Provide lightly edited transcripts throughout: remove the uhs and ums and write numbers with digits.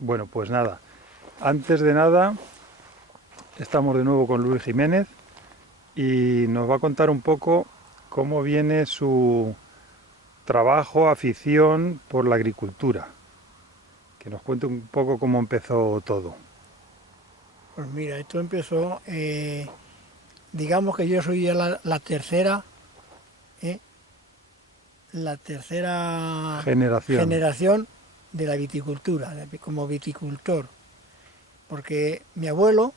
Bueno, pues nada, antes de nada, estamos de nuevo con Luis Jiménez y nos va a contar un poco cómo viene su trabajo, afición por la agricultura. Que nos cuente un poco cómo empezó todo. Pues mira, esto empezó, digamos que yo soy ya la tercera, ¿eh? La tercera Generación. generación de la viticultura, como viticultor, porque mi abuelo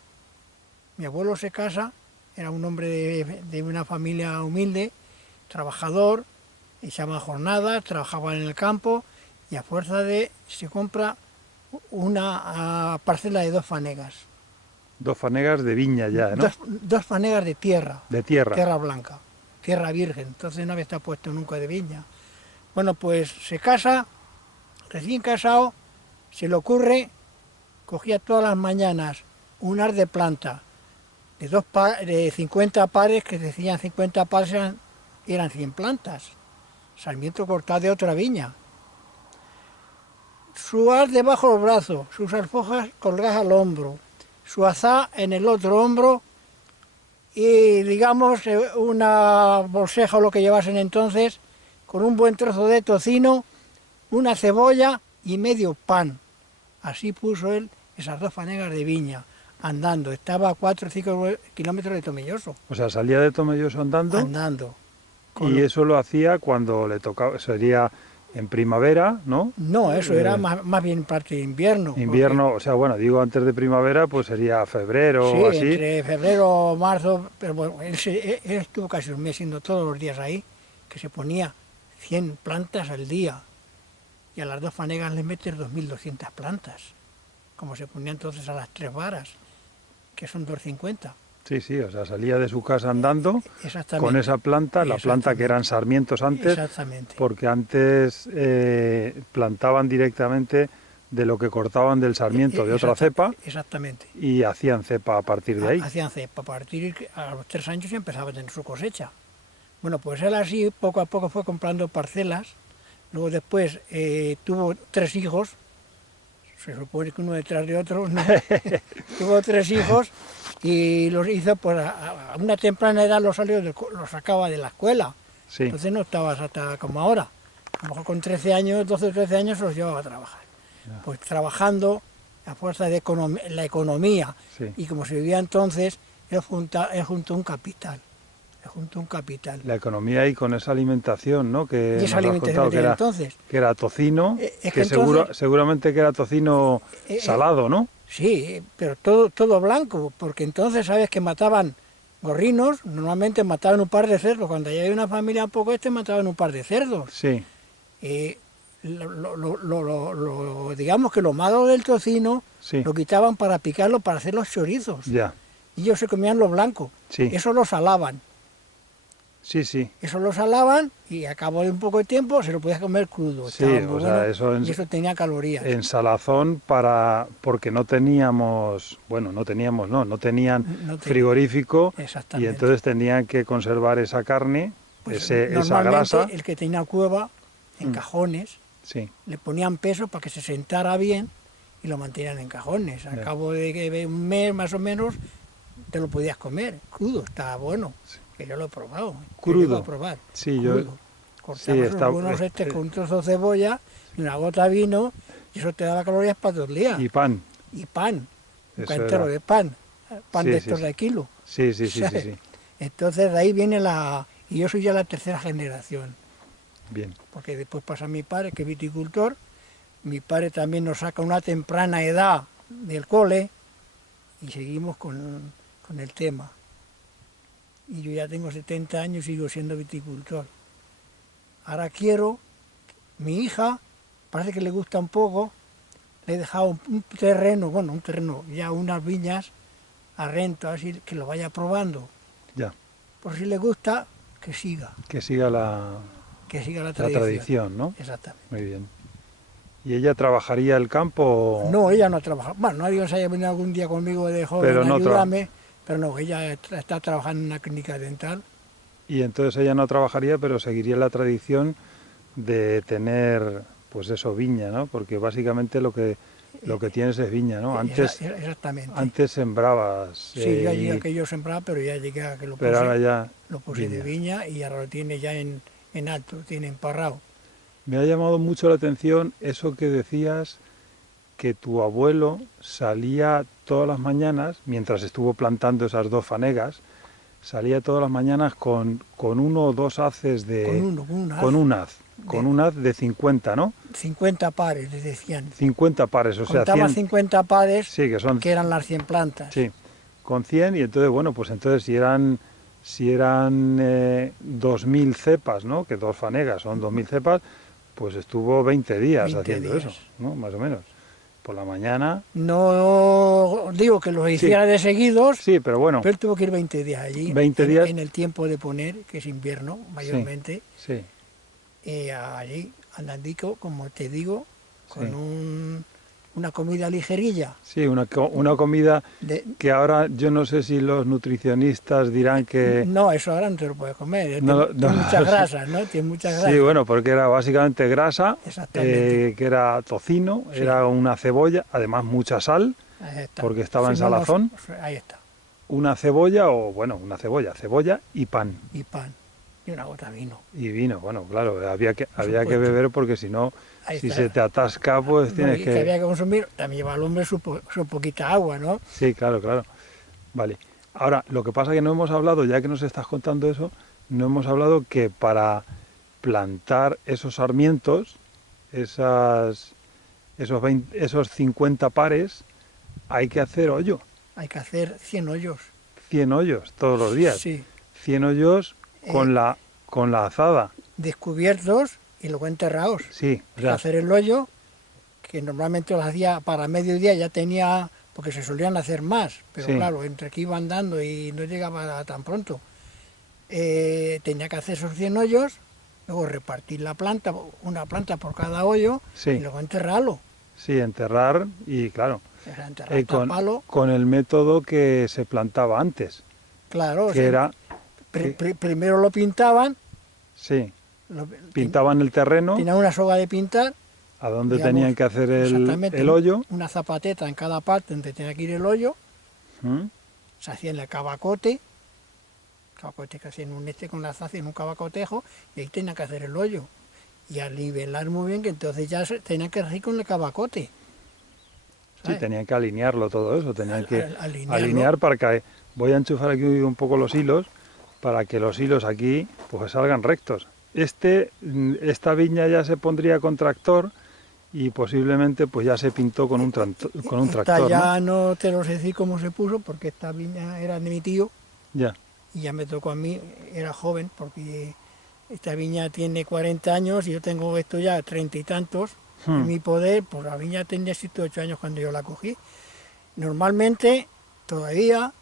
se casa, era un hombre de una familia humilde, trabajador, echaba jornadas, trabajaba en el campo y a fuerza de se compra una parcela de 2 fanegas. Dos fanegas de viña ya, ¿no? Dos fanegas de tierra, De tierra. tierra blanca, tierra virgen, entonces no había estado puesto nunca de viña. Bueno, pues se casa, recién casado, se le ocurre, cogía todas las mañanas un ar de planta, de 50 pares, que decían 50 pares eran 100 plantas, sarmiento cortado de otra viña. Su ar debajo del brazo, sus alforjas colgadas al hombro, su azá en el otro hombro y digamos una bolseja o lo que llevasen entonces, con un buen trozo de tocino, una cebolla y medio pan. Así puso él esas 2 fanegas de viña, andando. Estaba a 4 o 5 kilómetros de Tomelloso, O sea, salía de Tomelloso andando andando. y eso lo hacía cuando le tocaba, sería en primavera, ¿no? No, eso era más bien parte de invierno, porque Invierno, o sea, bueno, digo antes de primavera, pues sería febrero sí, o así. entre febrero o marzo, pero bueno, él estuvo casi un mes siendo todos los días ahí, que se ponía 100 plantas al día, y a las 2 fanegas le metes 2.200 plantas, como se ponía entonces a las 3 varas, que son 250. Sí, sí, o sea, salía de su casa andando con Exactamente, esa planta, la planta que eran exactamente, sarmientos antes, exactamente, porque antes plantaban directamente de lo que cortaban del sarmiento de otra cepa exactamente. y hacían cepa a partir de ahí. Hacían cepa, a partir a los 3 años ya empezaba a tener su cosecha. Bueno, pues él así poco a poco fue comprando parcelas, luego después tuvo 3 hijos, se supone que uno detrás de otro, ¿no? Tuvo 3 hijos y los hizo, pues a una temprana edad los sacaba de la escuela, Sí, entonces no estabas hasta como ahora, a lo mejor con 13 años, 12 o 13 años los llevaba a trabajar. Pues trabajando a fuerza de la economía sí. y como se vivía entonces, él juntó un capital, La economía y con esa alimentación, ¿no? y Que esa nos has alimentación que contado tenía entonces. que era tocino, Es que que entonces, seguramente que era tocino eh, eh, salado, ¿no? sí, pero todo blanco, porque entonces sabes que mataban gorrinos, normalmente mataban un par de cerdos, cuando ya había una familia un poco mataban un par de cerdos. Sí, Eh, digamos que lo malo del tocino sí, lo quitaban para picarlo para hacer los chorizos, ya, y ellos se comían lo blanco, sí, eso lo salaban. sí, sí. Eso lo salaban y a cabo de un poco de tiempo se lo podías comer crudo, estaba Sí, muy o sea, bueno eso y eso tenía calorías. en salazón porque no teníamos, bueno, no tenían No tenía, frigorífico y exactamente. entonces tenían que conservar esa carne, Pues esa grasa, normalmente el que tenía cueva en mm, cajones, sí, le ponían peso para que se sentara bien y lo mantenían en cajones. Al ya, cabo de un mes más o menos te lo podías comer, crudo, estaba bueno. sí. Que yo lo he probado, yo llego a Crudo, probar, sí, crudo. sí, Cortabas unos buenos con un trozo de cebolla y una gota de vino y eso te daba calorías para 2 días. y pan, Y pan, un eso cantero era, de pan, pan de sí, sí, estos sí, de kilo, sí, sí, sí, sí, ¿sabes? sí, Entonces de ahí viene y yo soy ya la tercera generación, bien, porque después pasa mi padre, que es viticultor, mi padre también nos saca a una temprana edad del cole y seguimos con el tema. Y yo ya tengo 70 años y sigo siendo viticultor. Ahora quiero, mi hija, parece que le gusta un poco, le he dejado un terreno, bueno, un terreno, ya unas viñas a rento, así que lo vaya probando. ya, Por si le gusta, que siga que siga la la tradición. tradición, ¿no? Exactamente. Muy bien. ¿Y ella trabajaría el campo, No, ella no trabaja. Bueno, no digo que se haya venido algún día conmigo de pero joven a no trabaja? ayudarme, pero no, ella está trabajando en una clínica dental. Y entonces ella no trabajaría, pero seguiría la tradición de tener, pues eso, viña, ¿no? Porque básicamente lo que Lo que tienes es viña, ¿no? Exactamente. Antes sembrabas. Sí, yo llegué a que yo sembraba, pero ya llegué a que pero ahora ya lo puse de viña y ahora lo tiene ya en alto, lo tiene emparrado. Me ha llamado mucho la atención eso que decías, que tu abuelo salía todas las mañanas, mientras estuvo plantando esas 2 fanegas, salía todas las mañanas con 1 o 2 haces de... Con un haz de 50, ¿no? 50 pares, les decían. 50 pares, o sea, Contaba 100... 50 pares, sí, que eran las 100 plantas. Sí, con 100 y entonces, bueno, pues entonces si eran 2.000 cepas, ¿no? Que 2 fanegas son 2.000 cepas, pues estuvo 20 días haciendo eso, ¿no? Más o menos. Por la mañana... No digo que lo hiciera de seguidos, sí, pero bueno. Pero él tuvo que ir 20 días allí, 20 días. En el tiempo de poner, que es invierno mayormente. Sí. Y allí, andandico, como te digo, con una comida ligerilla. Sí, una comida que ahora yo no sé si los nutricionistas dirán que... No, eso ahora no te lo puedes comer, tiene muchas grasas, ¿no? Tiene muchas grasas. Sí, bueno, porque era básicamente grasa, que era tocino, era una cebolla, además mucha sal, porque estaba en salazón. Ahí está. Una cebolla, cebolla y pan. Y pan, y una gota de vino. Y vino, bueno, claro, había que beber porque si no... Si se te atasca, pues tienes que... había que consumir, también lleva al hombre su poquita agua, ¿no? Sí, claro. Vale. Ahora, lo que pasa es que no hemos hablado, ya que nos estás contando eso, no hemos hablado que para plantar esos sarmientos, esos 50 pares, hay que hacer hoyo. Hay que hacer 100 hoyos. 100 hoyos todos los días. Sí. 100 hoyos con la azada. Descubiertos y luego enterrados. Sí. Hacer el hoyo, que normalmente lo hacía para mediodía, ya tenía, porque se solían hacer más, pero claro, entre que iba andando y no llegaba tan pronto, tenía que hacer esos 100 hoyos, luego repartir la planta, una planta por cada hoyo, y luego enterrarlo. Sí, enterrar y claro, enterrar, con el método que se plantaba antes. Claro, que era... primero lo pintaban. Sí. Pintaban el terreno. Tenían una soga de pintar. A donde tenían que hacer el hoyo. Una zapateta en cada parte donde tenía que ir el hoyo. Se hacía en el cavacote que hacían con la zaza en un cavacotejo, y ahí tenían que hacer el hoyo. Y a nivelar muy bien, que entonces ya tenían que hacer con el cavacote. ¿Sabes? Sí, tenían que alinearlo todo eso, tenían que alinear para que... Voy a enchufar aquí un poco los hilos, para que los hilos aquí pues salgan rectos. Esta viña ya se pondría con tractor y posiblemente pues ya se pintó con un tractor. Ya no te lo sé decir cómo se puso, porque esta viña era de mi tío. Ya. Y ya me tocó a mí, era joven, porque esta viña tiene 40 años y yo tengo esto ya 30 y tantos. En mi poder, pues la viña tenía 7 o 8 años cuando yo la cogí. Normalmente todavía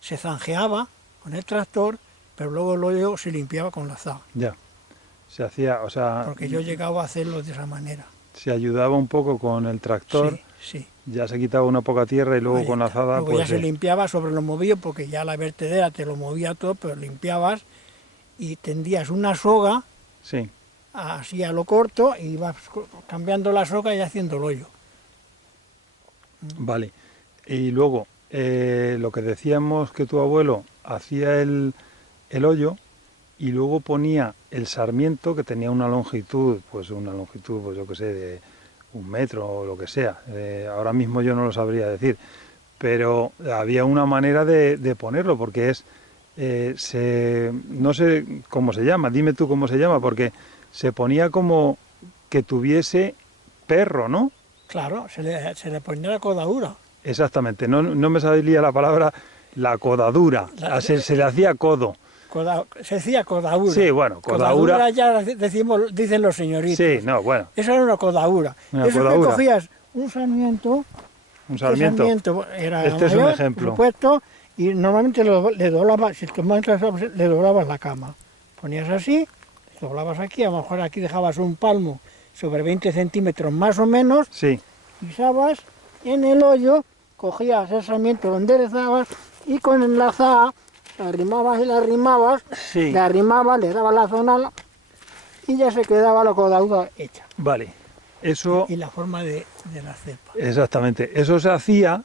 se zanjeaba con el tractor, pero luego el hoyo se limpiaba con la azada. Ya. Se hacía, o sea... Porque yo llegaba a hacerlo de esa manera. Se ayudaba un poco con el tractor, sí. Ya se quitaba una poca tierra y luego con la azada... Luego ya se limpiaba sobre lo movido, porque ya la vertedera te lo movía todo, pero limpiabas y tendías una soga, así a lo corto, y ibas cambiando la soga y haciendo el hoyo. Vale. Y luego, lo que decíamos que tu abuelo hacía el hoyo y luego ponía el sarmiento, que tenía una longitud, pues yo que sé, de 1 metro o lo que sea. Ahora mismo yo no lo sabría decir, pero había una manera de ponerlo, porque no sé cómo se llama, dime tú cómo se llama, porque se ponía como que tuviese perro, ¿no? Claro, se le ponía la codadura. Exactamente, no me salía la palabra, la codadura, se le hacía codo. Se decía codadura. Sí, bueno, codadura. Ya dicen los señoritos. Sí, no, bueno. Eso era una codadura. Eso que cogías un sarmiento. Un sarmiento. Era este mayor, es un ejemplo. Supuesto, y normalmente le doblabas, si le doblabas la cama. Ponías así, le doblabas aquí, a lo mejor aquí dejabas un palmo sobre 20 centímetros más o menos. Sí. Pisabas en el hoyo, cogías el sarmiento, lo enderezabas y con la azada la arrimabas y la arrimabas, le arrimabas, le dabas la zona y ya se quedaba la codadura hecha. Vale. eso... Y la forma de la cepa. Exactamente, eso se hacía,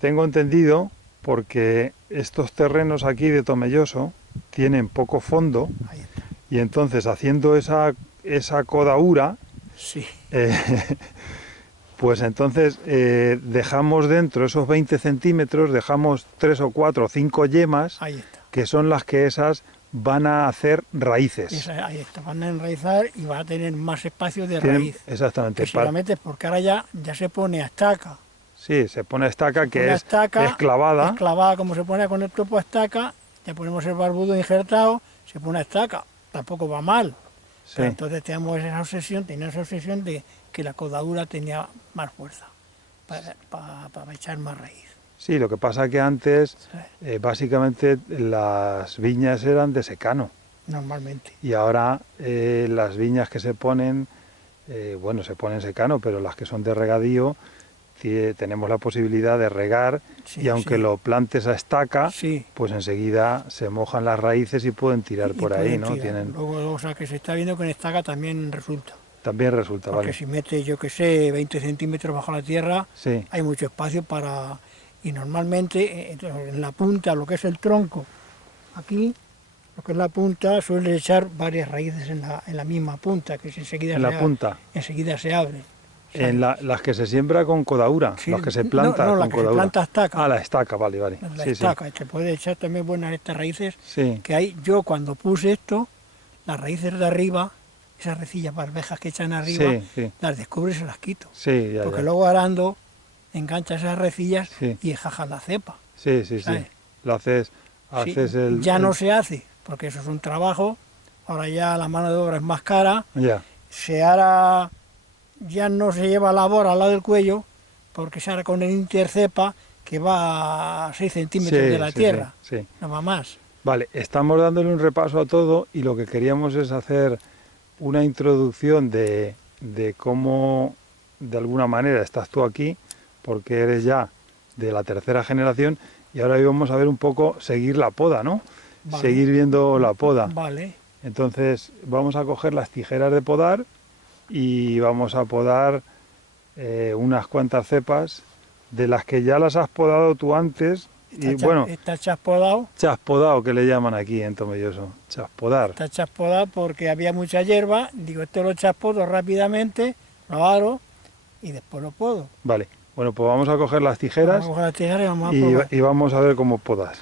tengo entendido, porque estos terrenos aquí de Tomelloso tienen poco fondo Ahí está. y entonces haciendo esa codaura, Sí, eh, pues entonces dejamos dentro esos 20 centímetros, dejamos 3 o 4 o 5 yemas, ahí está. que son las que esas van a hacer raíces. Ahí está. Van a enraizar y va a tener más espacio de raíz. Exactamente. Precisamente porque ahora ya se pone a estaca. Sí, se pone estaca, que Pone a es estaca, clavada. es clavada como se pone con el topo a estaca, ya ponemos el barbudo injertado, se pone a estaca. Tampoco va mal. Sí. Pero entonces tenía esa obsesión de que la codadura tenía más fuerza para echar más raíz. Sí, lo que pasa que antes Sí. básicamente las viñas eran de secano Normalmente. y ahora las viñas que se ponen, bueno, se ponen secano, pero las que son de regadío tenemos la posibilidad de regar Sí, y aunque sí. lo plantes a estaca, Sí. pues enseguida se mojan las raíces y pueden tirar Y por ahí, pueden ¿no? tirar. Luego, o sea, que se está viendo que en estaca también resulta. También resulta, Porque vale. si metes, yo que sé, 20 centímetros bajo la tierra, Sí, hay mucho espacio para... Y normalmente en la punta, lo que es el tronco, aquí, lo que es la punta, suele echar varias raíces en la misma punta, que en la punta. enseguida se abre. En las que se siembra con codaura, Sí, las que se no, planta no, la con que se codaura. planta a estaca. Ah, la estaca, vale, vale. La Sí, estaca, y te puede echar también buenas estas raíces, sí. que hay, yo cuando puse esto, las raíces de arriba, esas recillas barbejas que echan arriba, Sí, sí, las descubro y se las quito. sí, ya, Porque ya. luego arando, enganchas esas recillas Sí, y jajas la cepa. sí, sí, sí. ¿Sabes? Lo haces, Sí, haces ya no se hace, porque eso es un trabajo, ahora ya la mano de obra es más cara, Ya, se hará, ya no se lleva la bora al lado del cuello, porque se hará con el intercepa que va a 6 centímetros sí, de la sí, tierra, sí, sí. no va más. Vale, estamos dándole un repaso a todo y lo que queríamos es hacer una introducción de cómo, de alguna manera, estás tú aquí, porque eres ya de la tercera generación y ahora íbamos a ver un poco, seguir la poda, ¿no? Vale. Seguir viendo la poda. Vale, Entonces vamos a coger las tijeras de podar y vamos a podar unas cuantas cepas de las que ya las has podado tú antes y bueno, está chaspodado, chaspodado que le llaman aquí en Tomelloso, chaspodar. está chaspodado porque había mucha hierba, digo, esto lo chapodo rápidamente, lo aro y después lo podo. Vale, bueno, pues vamos a coger las tijeras Vamos a la tijera y vamos a probar. y vamos a ver cómo podas.